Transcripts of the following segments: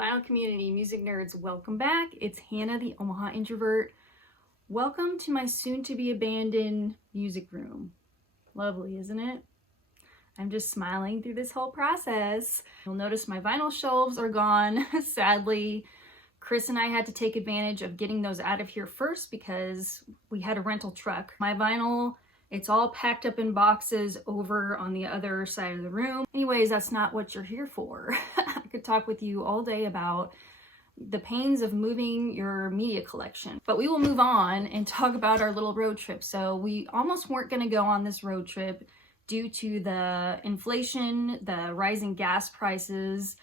Final community, music nerds, welcome back. It's Hannah, the Omaha Introvert. Welcome to my soon-to-be abandoned music room. Lovely, isn't it? I'm just smiling through this whole process. You'll notice my vinyl shelves are gone, sadly. Chris and I had to take advantage of getting those out of here first because we had a rental truck. My vinyl, it's all packed up in boxes over on the other side of the room. Anyways, that's not what you're here for. I could talk with you all day about the pains of moving your media collection. But we will move on and talk about our little road trip. So we almost weren't going to go on this road trip due to the inflation, the rising gas prices.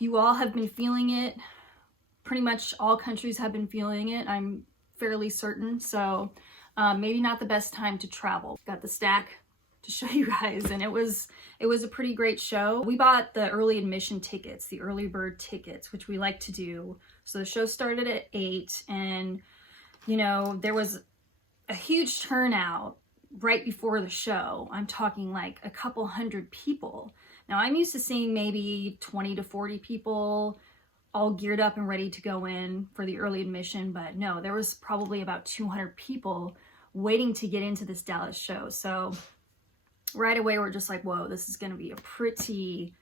You all have been feeling it. Pretty much all countries have been feeling it, I'm fairly certain. So maybe not the best time to travel. Got the stack to show you guys, and it was a pretty great show. We bought the early admission tickets, the early bird tickets, which we like to do. So the show started at 8, and you know, there was a huge turnout right before the show. I'm talking like a couple hundred people. Now I'm used to seeing maybe 20 to 40 people all geared up and ready to go in for the early admission, but no, there was probably about 200 people waiting to get into this Dallas show. So right away we're just like, whoa, this is going to be a pretty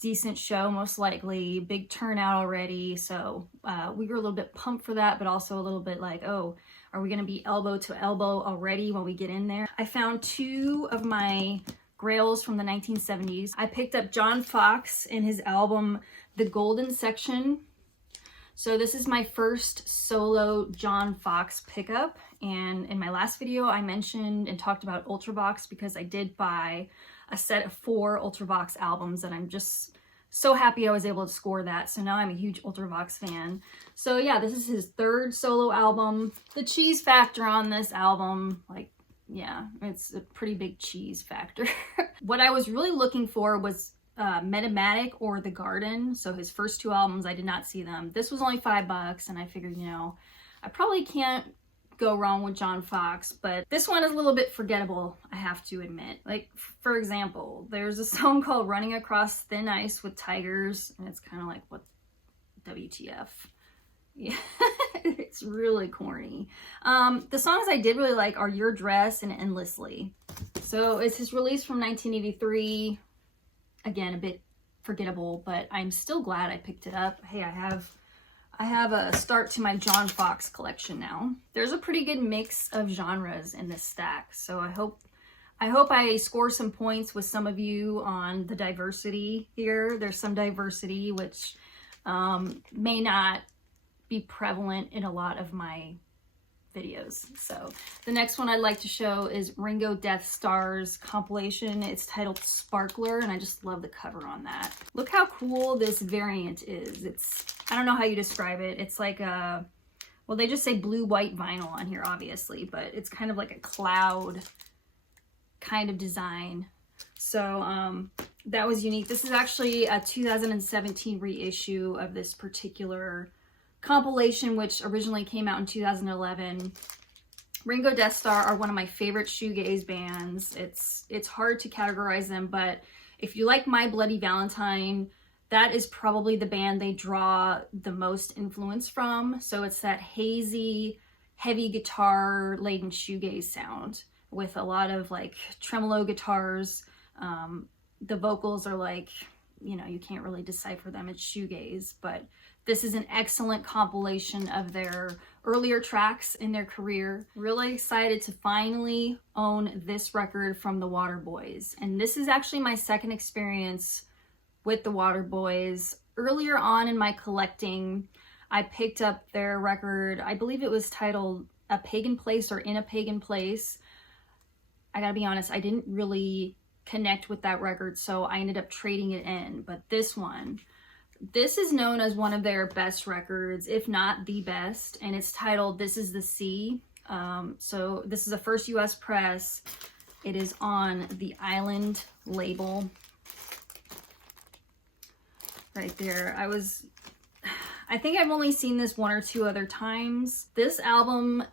decent show, most likely. Big turnout already. So we were a little bit pumped for that, but also a little bit like, oh, are we going to be elbow to elbow already when we get in there? I found 2 of my Grails from the 1970s. I picked up John Foxx and his album, The Golden Section. So this is my first solo John Foxx pickup. And in my last video, I mentioned and talked about Ultravox because I did buy a set of 4 Ultravox albums, and I'm just so happy I was able to score that. So now I'm a huge Ultravox fan. So yeah, this is his 3rd solo album. The cheese factor on this album, like, yeah, it's a pretty big cheese factor. What I was really looking for was Metamatic or The Garden. So his first 2 albums, I did not see them. This was only $5, and I figured, you know, I probably can't go wrong with John Foxx, but this one is a little bit forgettable, I have to admit. Like, for example, there's a song called Running Across Thin Ice with Tigers, and it's kind of like, what, WTF? Yeah, it's really corny. The songs I did really like are Your Dress and Endlessly. So it's his release from 1983. Again, a bit forgettable, but I'm still glad I picked it up. Hey, I have a start to my John Foxx collection now. There's a pretty good mix of genres in this stack, so I hope I score some points with some of you on the diversity here. There's some diversity which may not be prevalent in a lot of my videos. So the next one I'd like to show is Ringo Death Star's compilation. It's titled Sparkler, and I just love the cover on that. Look how cool this variant is. I don't know how you describe it. It's like a, well, they just say blue-white vinyl on here, obviously, but it's kind of like a cloud kind of design. So that was unique. This is actually a 2017 reissue of this particular compilation, which originally came out in 2011. Ringo Death Star are one of my favorite shoegaze bands. It's hard to categorize them, but if you like My Bloody Valentine, that is probably the band they draw the most influence from. So it's that hazy, heavy guitar laden shoegaze sound with a lot of like tremolo guitars. The vocals are like, you know, you can't really decipher them. It's shoegaze, but this is an excellent compilation of their earlier tracks in their career. Really excited to finally own this record from the Waterboys. And this is actually my second experience with the Waterboys. Earlier on in my collecting, I picked up their record, I believe it was titled A Pagan Place or In a Pagan Place. I gotta be honest, I didn't really connect with that record, so I ended up trading it in. But this one, this is known as one of their best records, if not the best, and it's titled This Is the Sea. So this is a first US press. It is on the Island label. Right there. I think I've only seen this 1 or 2 other times. This album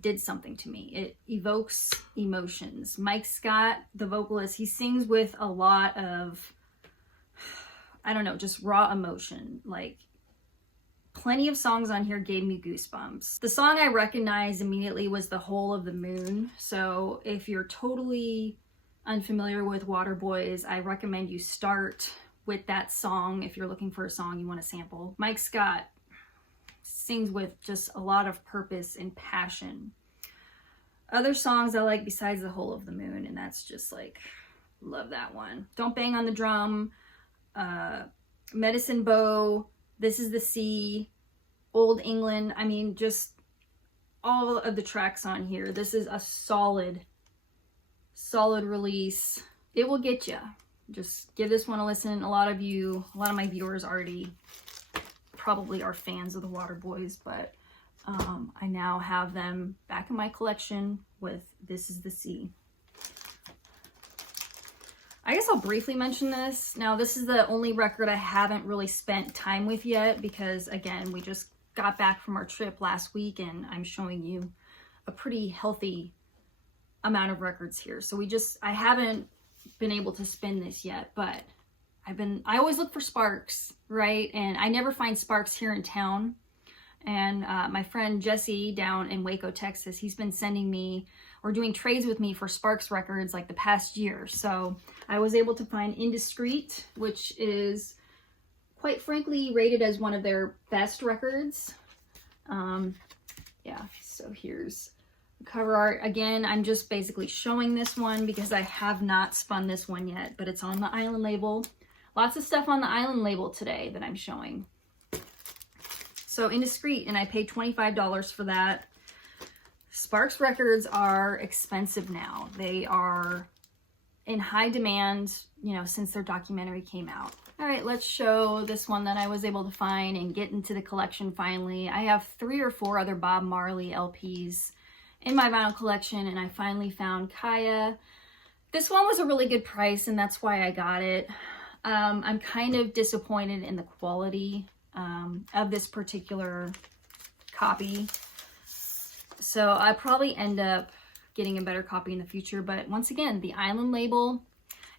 did something to me. It evokes emotions. Mike Scott, the vocalist, he sings with a lot of, I don't know, just raw emotion. Like, plenty of songs on here gave me goosebumps. The song I recognized immediately was The Whole of the Moon. So if you're totally unfamiliar with Waterboys, I recommend you start with that song if you're looking for a song you want to sample. Mike Scott sings with just a lot of purpose and passion. Other songs I like besides The Whole of the Moon, and that's just like, love that one. Don't Bang on the Drum, Medicine Bow, This Is the Sea, Old England. I mean, just all of the tracks on here. This is a solid release. It will get you. Just give this one a listen. A lot of my viewers already probably are fans of the Waterboys, but I now have them back in my collection with This Is the Sea. I guess I'll briefly mention this. Now, this is the only record I haven't really spent time with yet because, again, we just got back from our trip last week and I'm showing you a pretty healthy amount of records here. So I haven't been able to spin this yet, but I always look for Sparks, right? And I never find Sparks here in town. And my friend Jesse down in Waco, Texas, he's been sending me or doing trades with me for Sparks records like the past year. So I was able to find Indiscreet, which is quite frankly rated as one of their best records. Yeah, so here's the cover art. Again, I'm just basically showing this one because I have not spun this one yet, but it's on the Island label. Lots of stuff on the Island label today that I'm showing. So Indiscreet, and I paid $25 for that. Sparks records are expensive now. They are in high demand, you know, since their documentary came out. All right, let's show this one that I was able to find and get into the collection finally. I have 3 or 4 other Bob Marley LPs in my vinyl collection, and I finally found Kaya. This one was a really good price, and that's why I got it. I'm kind of disappointed in the quality of this particular copy. So I probably end up getting a better copy in the future. But once again, the Island label.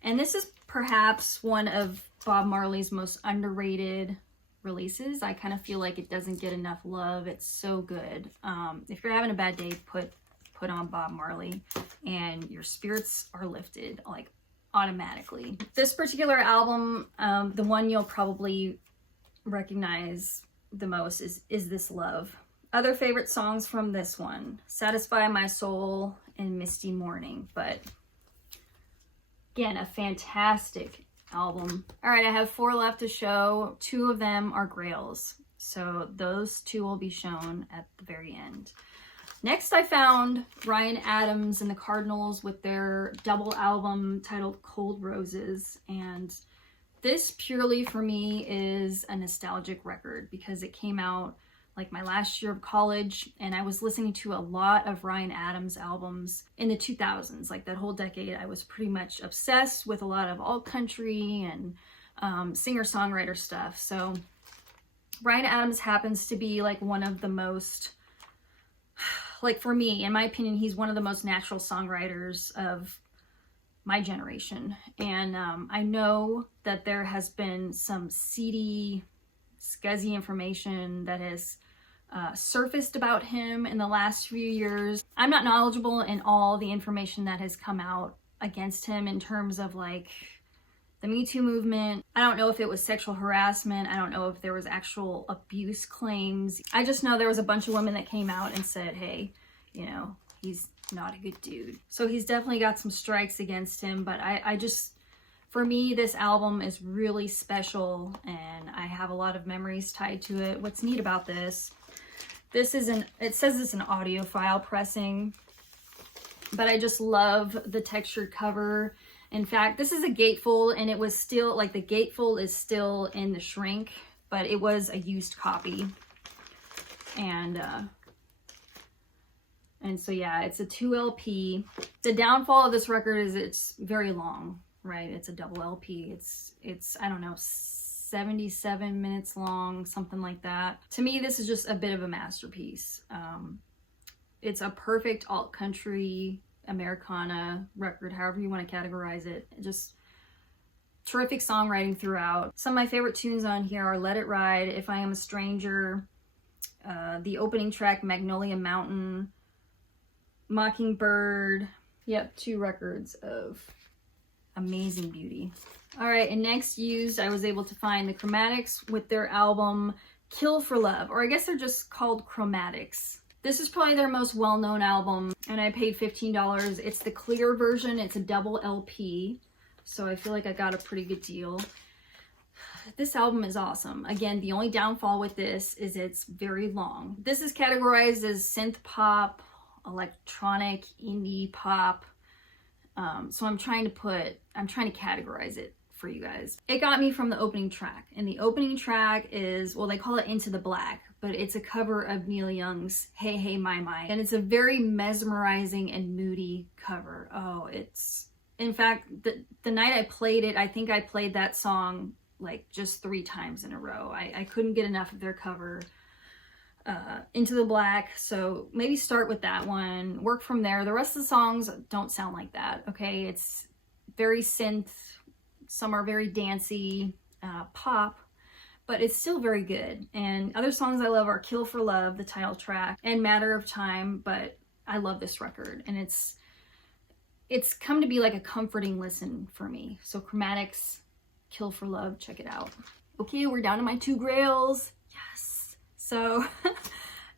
And this is perhaps one of Bob Marley's most underrated releases. I kind of feel like it doesn't get enough love. It's so good. If you're having a bad day, put on Bob Marley and your spirits are lifted like automatically. This particular album, the one you'll probably recognize the most is This Love. Other favorite songs from this one, Satisfy My Soul and Misty Morning. But again, a fantastic album. All right, I have 4 left to show. 2 of them are Grails. So those 2 will be shown at the very end. Next, I found Ryan Adams and the Cardinals with their double album titled Cold Roses. And this purely for me is a nostalgic record because it came out like my last year of college, and I was listening to a lot of Ryan Adams albums in the 2000s. Like that whole decade, I was pretty much obsessed with a lot of alt country and singer-songwriter stuff. So Ryan Adams happens to be like one of the most, like for me, in my opinion, he's one of the most natural songwriters of my generation. And I know that there has been some seedy, scuzzy information that has surfaced about him in the last few years. I'm not knowledgeable in all the information that has come out against him in terms of like the Me Too movement. I don't know if it was sexual harassment. I don't know if there was actual abuse claims. I just know there was a bunch of women that came out and said, hey, you know, he's not a good dude. So he's definitely got some strikes against him, but I just, for me, this album is really special and I have a lot of memories tied to it. What's neat about this is it says it's an audiophile pressing, but I just love the textured cover. In fact, this is a gatefold, and it was still, like the gatefold is still in the shrink, but it was a used copy. And so yeah, it's a 2 LP. The downfall of this record is it's very long, right? It's a double LP. It's I don't know, 77 minutes long, something like that. To me, this is just a bit of a masterpiece. It's a perfect alt country Americana record, however you want to categorize it. Just Terrific songwriting throughout. Some of my favorite tunes on here are Let It Ride, If I Am a Stranger, the opening track, Magnolia Mountain, Mockingbird. Yep, 2 records of amazing beauty. All right, and next used, I was able to find the Chromatics with their album Kill for Love, or I guess they're just called Chromatics. This is probably their most well-known album, and I paid $15. It's the clear version. It's a double LP, so I feel like I got a pretty good deal. This album is awesome. Again, the only downfall with this is it's very long. This is categorized as synth pop, electronic, indie pop. So I'm trying to categorize it for you guys. It got me from the opening track, and the opening track is, well, they call it Into the Black, but it's a cover of Neil Young's Hey Hey My My, and it's a very mesmerizing and moody cover. Oh, it's, in fact, the night I played it, I think I played that song like just 3 times in a row. I couldn't get enough of their cover, Into the Black. So maybe start with that one, work from there. The rest of the songs don't sound like that, okay? It's very synth, some are very dancey, pop, but it's still very good. And other songs I love are Kill for Love, the title track, and Matter of Time, but I love this record, and it's come to be like a comforting listen for me. So Chromatics, Kill for Love, check it out. Okay, we're down to my 2 Grails. Yes. So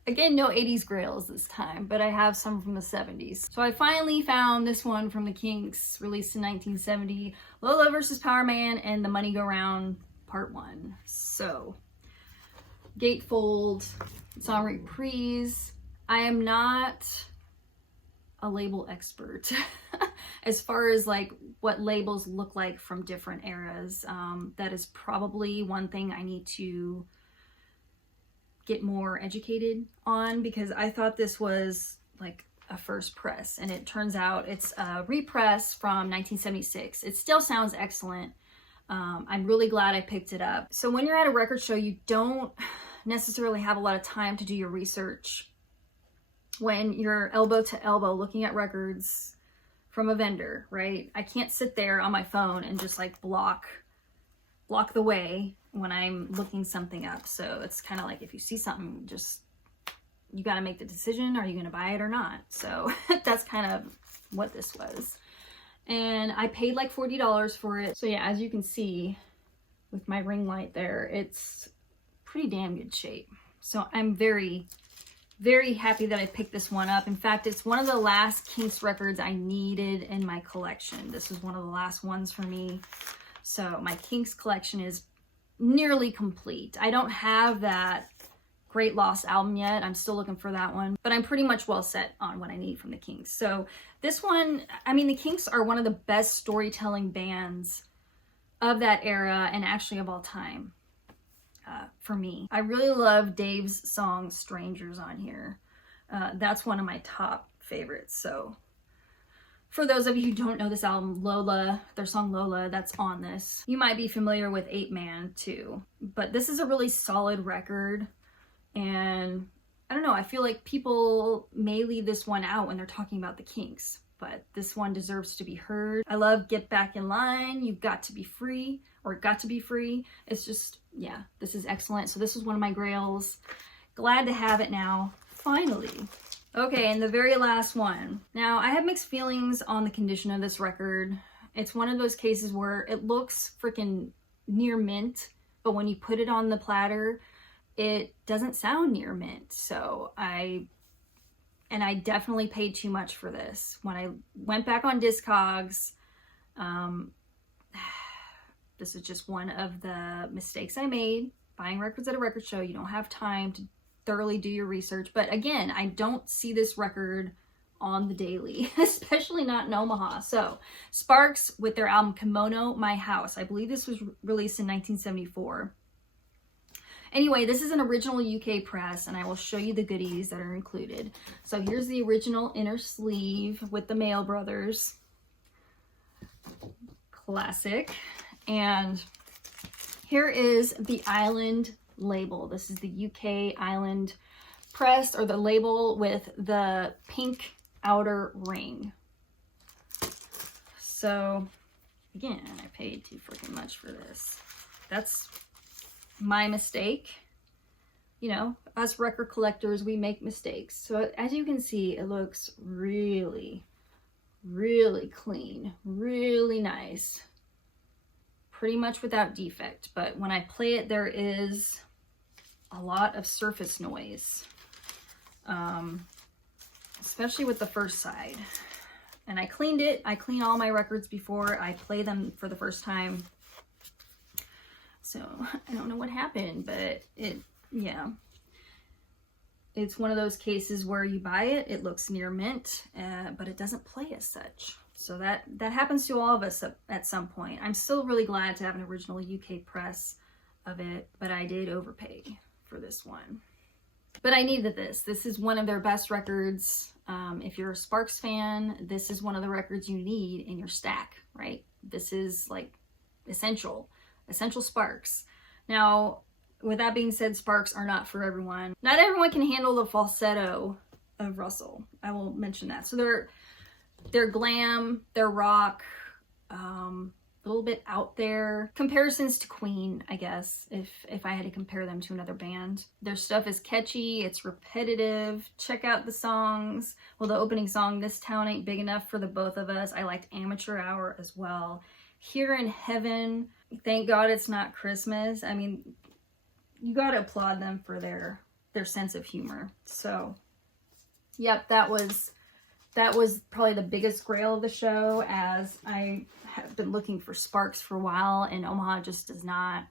again, no 80s Grails this time, but I have some from the 70s. So I finally found this one from the Kinks, released in 1970, Lola versus Power Man and The Money Go Round Part 1. So, gatefold, it's on reprise. I am not a label expert as far as like what labels look like from different eras. That is probably one thing I need to get more educated on, because I thought this was like a first press, and it turns out it's a repress from 1976. It still sounds excellent. I'm really glad I picked it up. So when you're at a record show, you don't necessarily have a lot of time to do your research when you're elbow to elbow looking at records from a vendor, right? I can't sit there on my phone and just like block the way when I'm looking something up. So it's kind of like, if you see something, just, you got to make the decision, are you going to buy it or not? So that's kind of what this was. And I paid like $40 for it. So yeah, as you can see with my ring light there, it's pretty damn good shape. So I'm very, very happy that I picked this one up. In fact, it's one of the last Kinks records I needed in my collection. This was one of the last ones for me. So my Kinks collection is nearly complete. I don't have that Great Lost album yet. I'm still looking for that one, but I'm pretty much well set on what I need from the Kinks. So this one, I mean, the Kinks are one of the best storytelling bands of that era, and actually of all time, for me. I really love Dave's song Strangers on here. That's one of my top favorites. So for those of you who don't know this album, Lola, their song Lola, that's on this. You might be familiar with 8 Man too, but this is a really solid record. And I don't know, I feel like people may leave this one out when they're talking about the Kinks, but this one deserves to be heard. I love Get Back in Line, You've Got to Be Free, or Got to Be Free. It's just, yeah, this is excellent. So this was one of my Grails. Glad to have it now, finally. Okay, and the very last one. Now, I have mixed feelings on the condition of this record. It's one of those cases where it looks freaking near mint, but when you put it on the platter, it doesn't sound near mint. So I definitely paid too much for this. When I went back on Discogs, this is just one of the mistakes I made. Buying records at a record show, you don't have time to thoroughly do your research. But again, I don't see this record on the daily, especially not in Omaha. So Sparks with their album Kimono My House. I believe this was released in 1974. Anyway, this is an original UK press, and I will show you the goodies that are included. So here's the original inner sleeve with the Mail Brothers. Classic. And here is the Island label. This is the UK Island press, or the label with the pink outer ring. So Again, I paid too freaking much for this. That's my mistake. You know, us record collectors, we make mistakes. So as you can see, it looks really, really clean, really nice. Pretty much without defect. But when I play it, there is a lot of surface noise. Especially with the first side. And I cleaned it. I clean all my records before I play them for the first time. So I don't know what happened, but yeah. It's one of those cases where you buy it, it looks near mint, but it doesn't play as such. So that happens to all of us at some point. I'm still really glad to have an original UK press of it, but I did overpay for this one. But I needed this. This is one of their best records. If you're a Sparks fan, this is one of the records you need in your stack, right? This is like essential Sparks. Now, with that being said, Sparks are not for everyone. Not everyone can handle the falsetto of Russell. I will mention that. So they're glam, they're rock, a little bit out there. Comparisons to Queen, I guess, if I had to compare them to another band. Their stuff is catchy, it's repetitive. Check out the songs. Well, the opening song, This Town Ain't Big Enough for the Both of Us. I liked Amateur Hour as well. Here in Heaven, Thank God It's Not Christmas. I mean, you gotta applaud them for their sense of humor. So, yep, that was probably the biggest grail of the show, as I have been looking for Sparks for a while, and Omaha just does not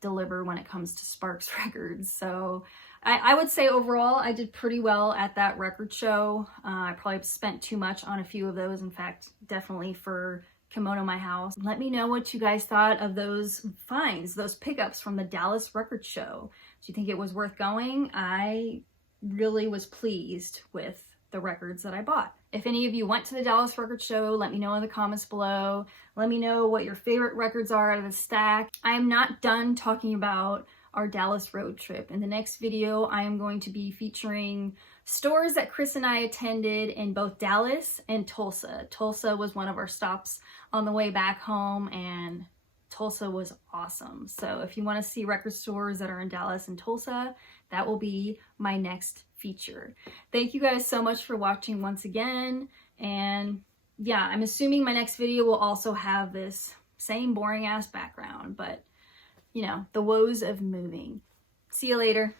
deliver when it comes to Sparks records. So I would say overall I did pretty well at that record show. I probably spent too much on a few of those. In fact, definitely for Kimono My House. Let me know what you guys thought of those finds, those pickups from the Dallas record show. Do you think it was worth going? I really was pleased with the records that I bought. If any of you went to the Dallas record show, let me know in the comments below. Let me know what your favorite records are out of the stack. I am not done talking about our Dallas road trip. In the next video, I am going to be featuring stores that Chris and I attended in both Dallas and Tulsa. Tulsa was one of our stops on the way back home, and Tulsa was awesome. So if you want to see record stores that are in Dallas and Tulsa, that will be my next feature. Thank you guys so much for watching once again. And yeah, I'm assuming my next video will also have this same boring ass background, but you know, the woes of moving. See you later.